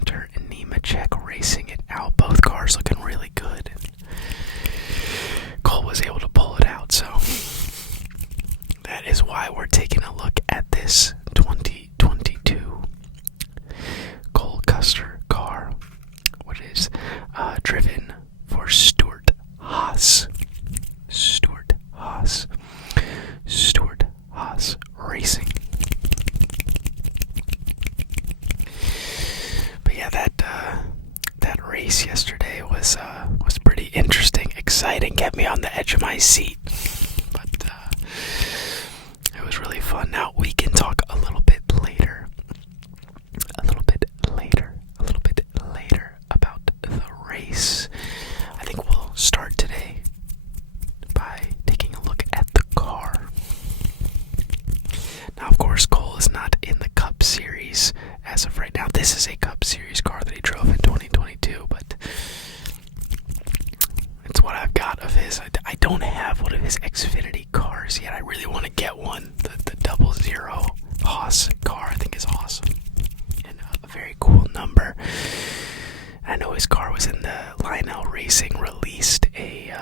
Hunter and Nemechek racing it out. Both cars looking really good. Cole was able to pull it out, so that is why we're taking a look at this 2022 Cole Custer car, which is driven for Stuart Haas Racing. But yeah, that race yesterday was pretty interesting, exciting, kept me on the edge of my seat. But it was really fun. Now we can talk a little bit later about the race. I think we'll start today by taking a look at the car. Now, of course, Cole is not in the Cup Series as of right now. This is a Cup Series car that he drove in 2022, but it's what I've got of his. I don't have one of his Xfinity cars yet. I really want to get one. The 00 Haas car, I think, is awesome. And a very cool number. I know his car was in the Lionel Racing released a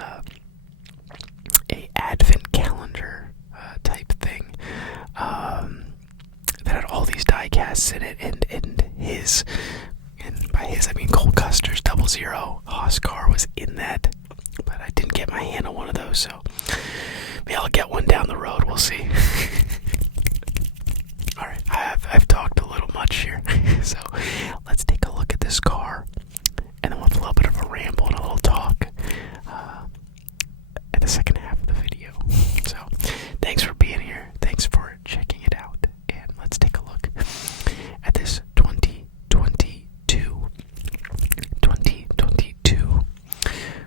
advent calendar type thing that had all these diecasts in it, and by his I mean Cole Custer's 00 Haas car was in that, but I didn't get my hand on one of those, so maybe I'll get one down the road. We'll see. Alright, I've talked a little much here, so let's take a look at this car, and then we'll have a little bit of a ramble and a little talk at the second half of the video. So, thanks for being here, thanks for checking it out, and let's take a look at this 2022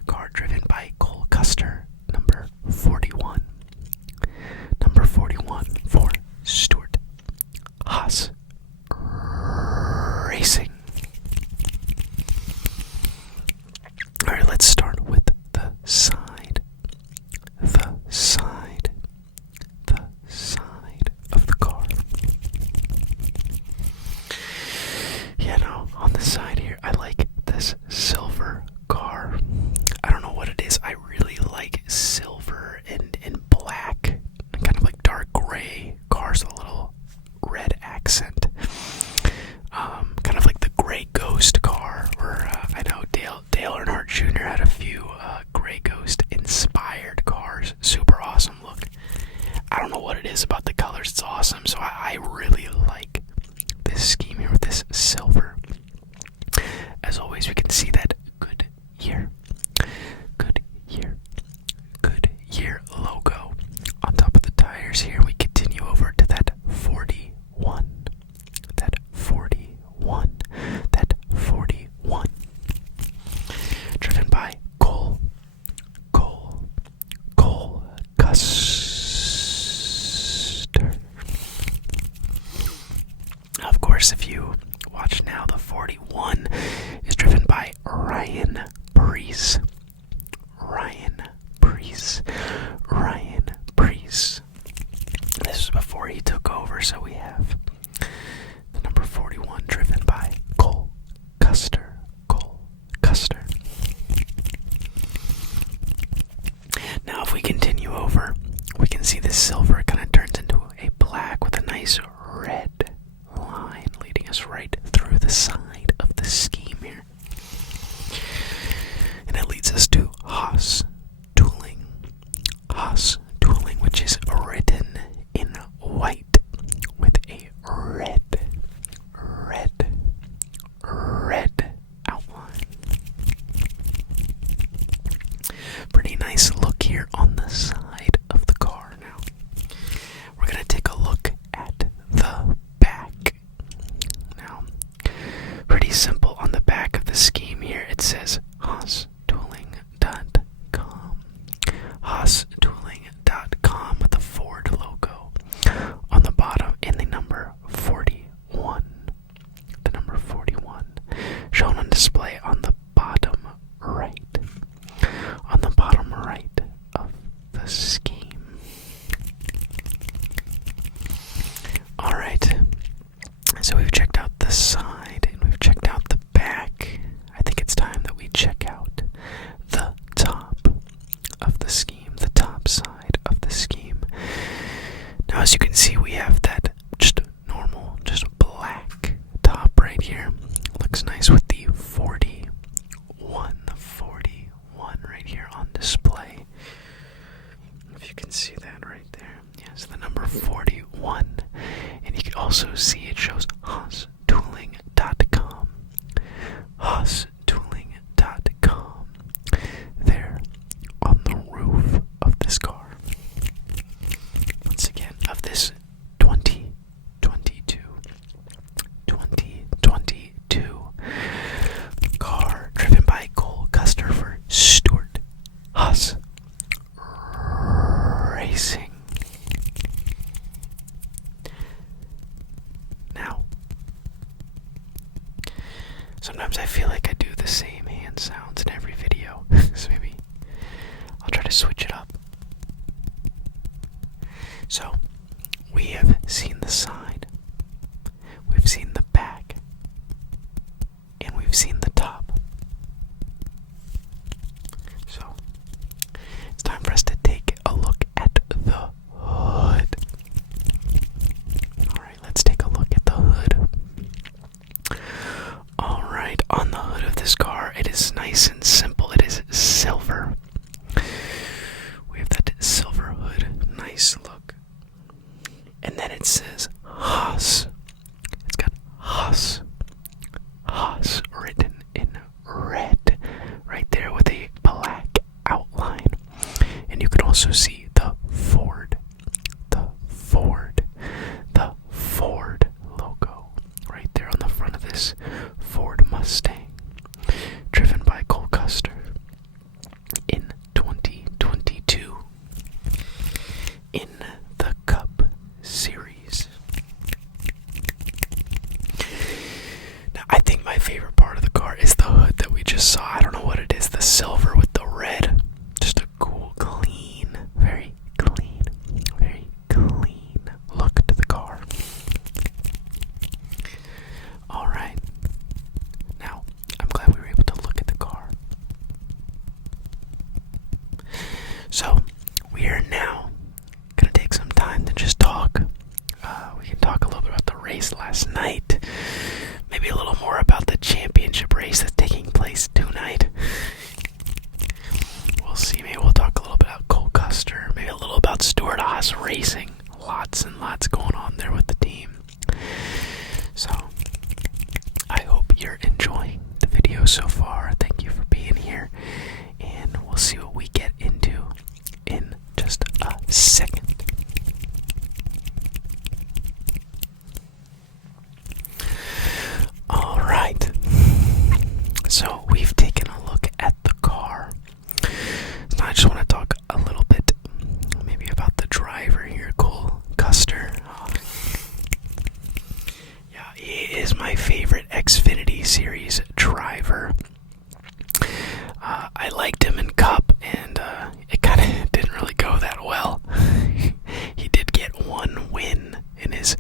car driven by Cole Custer, number 41 for Stuart Haas Racing. Alright, let's start with the side of the car. Yeah, no, on the side here, I like this silver car. I don't know what it is. I really like silver and black, and kind of like dark gray cars, a little red accent. Kind of like the Gray Ghost car, or I know Dale Earnhardt Jr. had a few Gray Ghost inspired cars. Super awesome look. I don't know what it is about the colors, it's awesome. So I really like this scheme here with this silver. As always, we can see that Goodyear logo on top of the tires here. We continue over to that 41. Driven by Cole Custer. Of course, if you watch now, the 41 is driven by Ryan Preece. This was before he took over, so we have the number 41 driven by Cole Custer. Now, if we continue over, we can see this silver kind of turns into a black with a nice red line leading us right through the side of the scheme here. Sometimes I feel like I do the same hand sounds in every video, so maybe I'll try to switch it up. So, we have seen the side, we've seen the back, and we've seen the top. So, it's time for us to take a look at the hood. Alright, let's take a look at the hood. Alright, on the hood of this car, it is nice and simple. It is silver. We have that silver hood. Nice look. And then it says Haas. It's got Haas written in red right there with a black outline. And you can also see the Ford logo right there on the front of this Ford Mustang, driven by Cole Custer in 2022 in the Cup Series. Now, I think my favorite part of the car is the hood that we just saw. I don't know what it is, the silver with the red. Just a cool, very clean look to the car. Alright. Now, I'm glad we were able to look at the car. So, we are now going to take some time to just talk. We can talk a little bit about the race last night. Maybe a little more about the championship race that's taking place tonight. We'll see. Maybe we'll talk a little bit about Cole Custer. Maybe a little about Stewart-Haas Racing. Lots and lots going on there with the team. So, I hope you're enjoying the video so far. Thank you for being here. And we'll see what we get into in just a second. Alright. So, we've taken a look at the car. Now, I just want to talk a little bit maybe about the driver here, Cole Custer. Yeah, he is my favorite Xfinity Series driver. I liked him in Cup, and it kind of didn't really go that well. He did get one win in his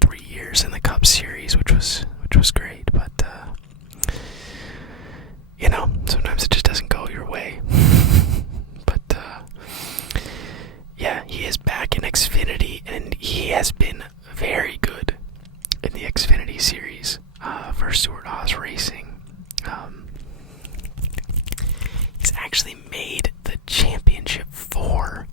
3 years in the Cup Series, which was great, but sometimes it just doesn't go your way. But yeah, he is back in Xfinity, and he has been very good in the Xfinity Series for Stewart-Haas Racing. He's actually made the championship for,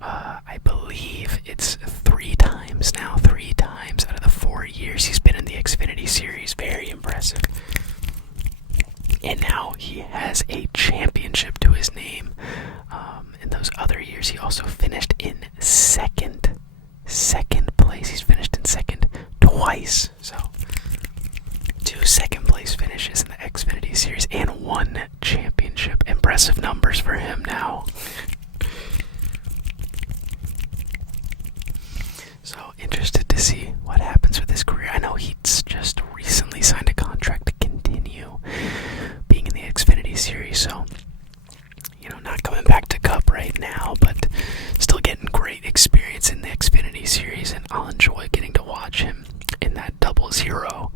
I believe it's 3 times now. 3 times out of the 4 years he's been in the Xfinity Series. Very impressive. And now he has a championship to his name. In those other years, he also finished in second place. He's finished in second twice. So, 2 second place finishes in the Xfinity Series and 1 championship. Impressive numbers for him now. So, interested to see what happens with his career. I know he's just recently signed a contract to continue being in the Xfinity Series, so not coming back to Cup right now, but still getting great experience in the Xfinity Series, and I'll enjoy getting to watch him in that 00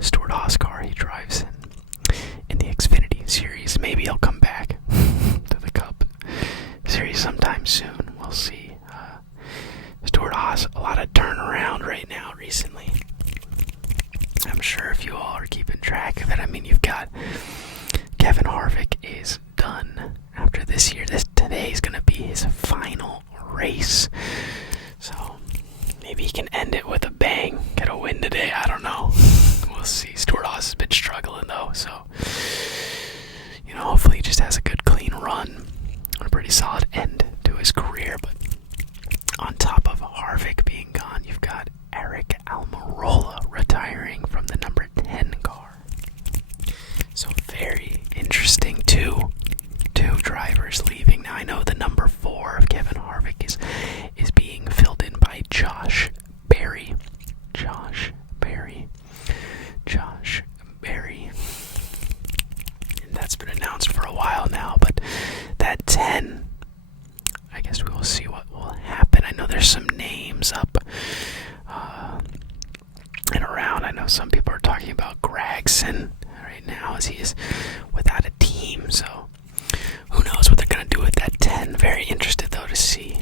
Stewart-Haas car he drives in the Xfinity Series. Maybe he'll come back to the Cup Series sometime soon. We'll see. Stewart-Haas, a lot of turnaround right now recently. I'm sure if you all are keeping track of it, you've got Kevin Harvick is done after this year. Today is going to be his final race. So maybe he can end it with a bang, get a win today. I don't know. We'll see. Stewart-Haas has been struggling though, so hopefully he just has a good clean run and a pretty solid end to his career. But on top of Harvick being gone, you've got Eric Almirola retiring from the number 10 car. So very interesting. Two drivers leaving. Now I know the number 4 of Kevin Harvick is being filled in by Josh Berry. a while now, but that 10, I guess we will see what will happen. I know there's some names up and around. I know some people are talking about Gregson right now as he is without a team, so who knows what they're going to do with that 10. Very interested, though, to see.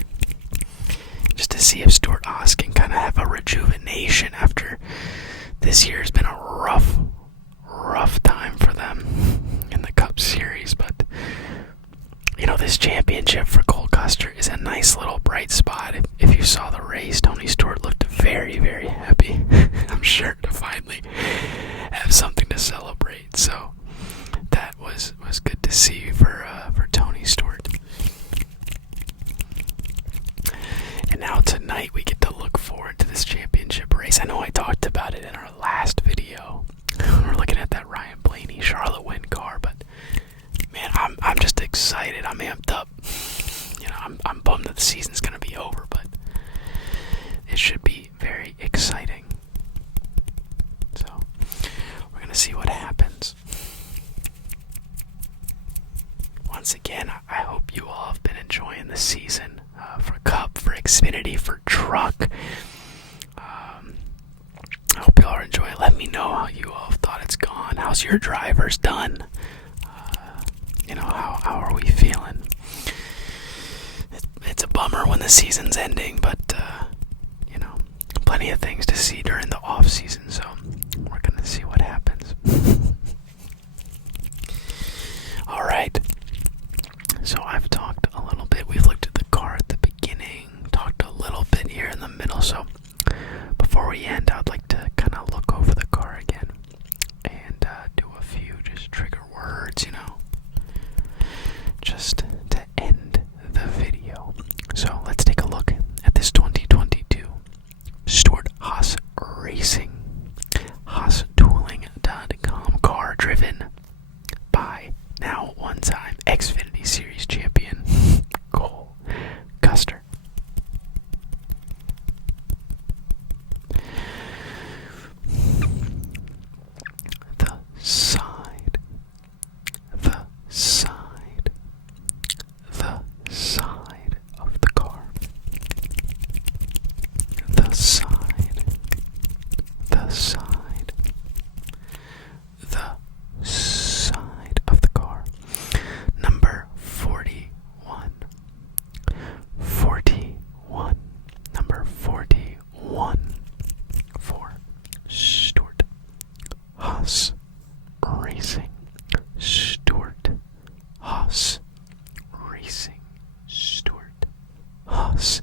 Just to see if Stuart Haas can kind of have a rejuvenation after this year has been a rough time for them in the Cup Series. But, you know, this championship for Cole Custer is a nice little bright spot. If you saw the race, Tony Stewart looked very, very happy, I'm sure, to finally have something to celebrate. So that was good to see for Tony Stewart. And now tonight we get to look forward to this championship race. I know I talked about it in our last video. We're looking at that Ryan Blaney Charlotte win car, but man, I'm just excited. I'm amped up. You know, I'm bummed that the season's gonna be over, but it should be very exciting. So we're gonna see what happens. Once again, I hope you all have been enjoying the season for Cup, for Xfinity, for Truck. I hope you all are enjoying it. Let me know how you all have thought it's gone. How's your drivers done? You know, how are we feeling? It's a bummer when the season's ending, but you know, plenty of things to see during the off season, so we're gonna see what happens. All right. So I've talked a little bit. We've looked at the car at the beginning, talked a little bit here in the middle. So before we end, I'd like to kind of look over the car again and do a few just trigger words, you know, just to end the video. So let's take a look at this 2022 Stuart Haas Racing HaasTooling.com car driven by now one-time Xfinity Series champion Cole Custer. The side of the car. The side of the car. Number 41. Number 41 for Stuart Haas Racing. Stuart Haas Racing. Stuart Haas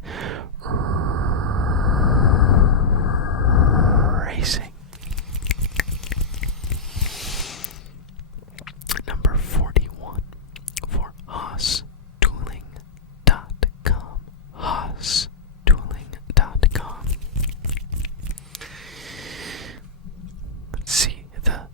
Racing. Number 41 for HaasTooling.com. HaasTooling.com. Let's see, the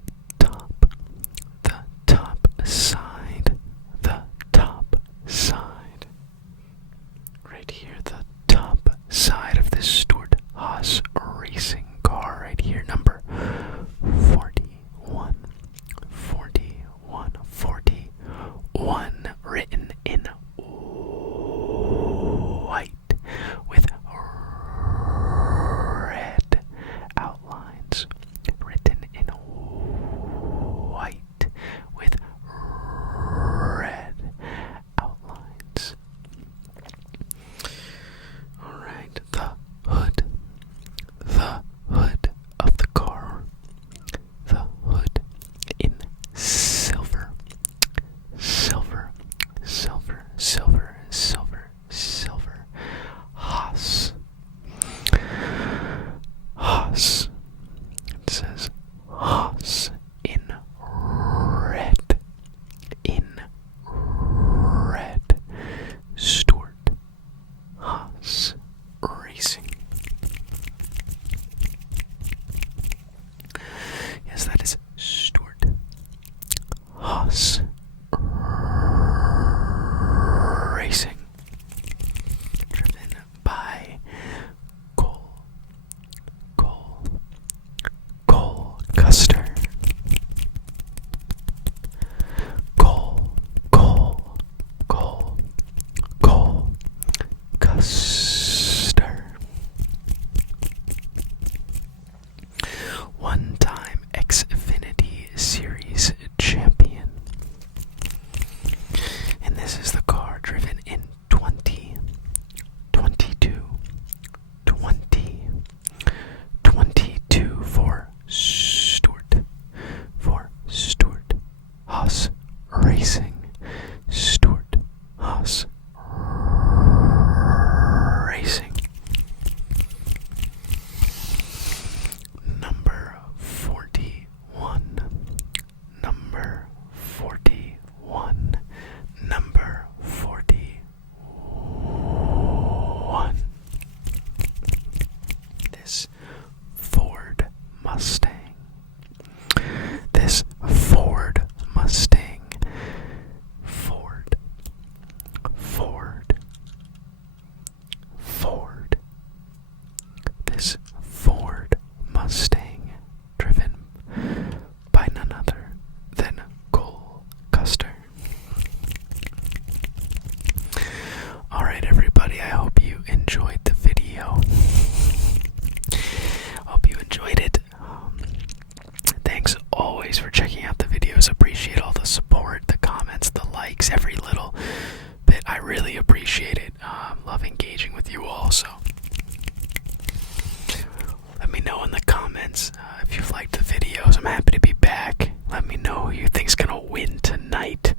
comments. If you've liked the videos, I'm happy to be back. Let me know who you think's gonna win tonight.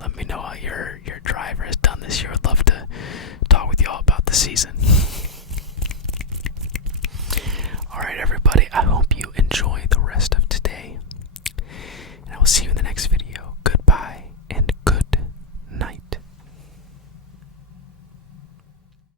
Let me know how your driver has done this year. I'd love to talk with y'all about the season.